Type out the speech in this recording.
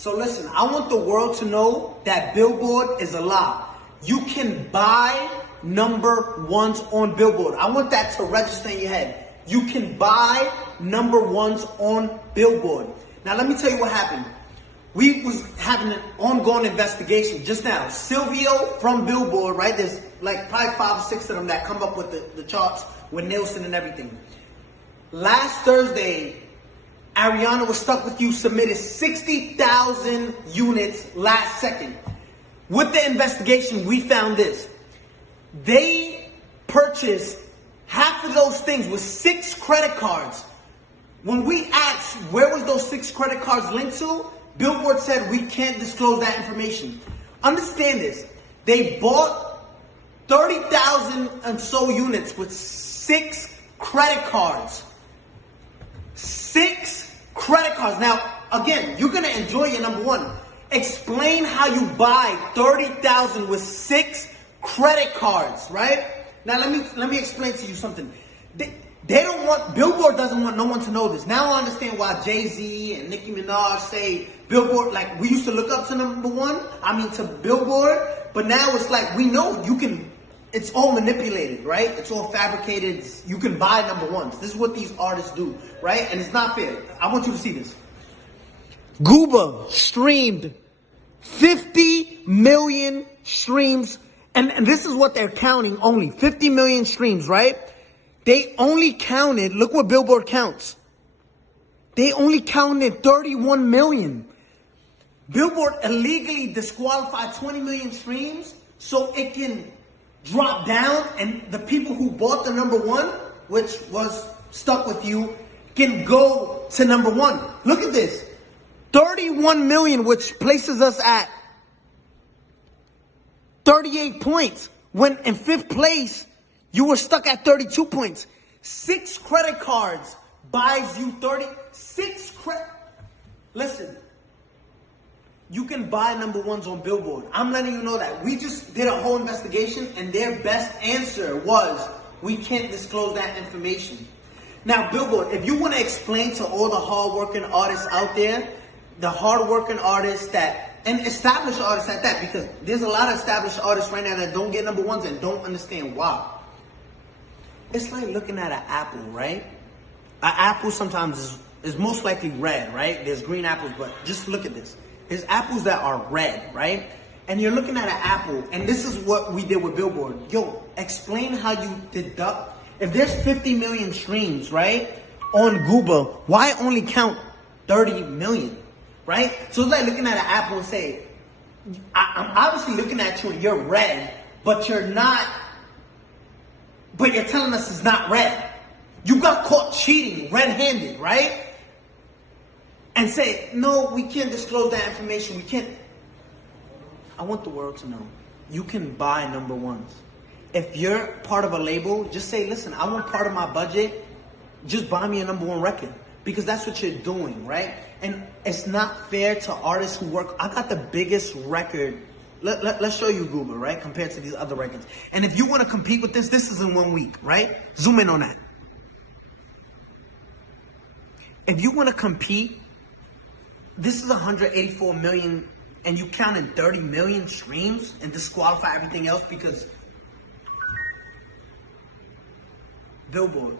So listen, I want the world to know that Billboard is a lie. You can buy number ones on Billboard. I want that to register in your head. You can buy number ones on Billboard. Now let me tell you what happened. We was having an ongoing investigation just now. Silvio from Billboard, right? There's like probably 5 or 6 of them that come up with the charts with Nielsen and everything. Last Thursday, Ariana Was Stuck With You submitted 60,000 units last second. With the investigation, we found this. They purchased half of those things with 6 credit cards. When we asked where was those 6 credit cards linked to, Billboard said we can't disclose that information. Understand this. They bought 30,000 and so units with 6 credit cards. 6 credit cards. Now, again, you're going to enjoy your number one. Explain how you buy 30,000 with 6 credit cards, right? Now, let me explain to you something. They don't want, Billboard doesn't want no one to know this. Now I understand why Jay-Z and Nicki Minaj say Billboard, like we used to look up to number one, to Billboard, but now it's like we know you can, it's all manipulated, right? It's all fabricated. You can buy number ones. This is what these artists do, right? And it's not fair. I want you to see this. Gooba streamed 50 million streams, and this is what they're counting only, 50 million streams, right? They only counted, look what Billboard counts. They only counted 31 million. Billboard illegally disqualified 20 million streams so it can drop down and the people who bought the number one, which was Stuck With You, can go to number one. Look at this. 31 million, which places us at 38 points. When in 5th place, you were stuck at 32 points. 6 credit cards buys you 36 credit. Listen, you can buy number ones on Billboard. I'm letting you know that. We just did a whole investigation and their best answer was, we can't disclose that information. Now, Billboard, if you want to explain to all the hard-working artists out there, the hard-working artists and established artists at that, because there's a lot of established artists right now that don't get number ones and don't understand why. It's like looking at an apple, right? An apple sometimes is most likely red, right? There's green apples, but just look at this. There's apples that are red, right? And you're looking at an apple, and this is what we did with Billboard. Yo, explain how you deduct. If there's 50 million streams, right, on Gooba, why only count 30 million, right? So it's like looking at an apple and say, I'm obviously looking at you and you're red, but you're not. But you're telling us it's not red. You got caught cheating red-handed, right? And say, no, we can't disclose that information. We can't. I want the world to know. You can buy number ones. If you're part of a label, just say, listen, I want part of my budget. Just buy me a number one record. Because that's what you're doing, right? And it's not fair to artists who work. I got the biggest record. Let's show you Google, right? Compared to these other records. And if you want to compete with this is in 1 week, right? Zoom in on that. If you want to compete, this is 184 million and you counted 30 million streams and disqualify everything else because Billboard.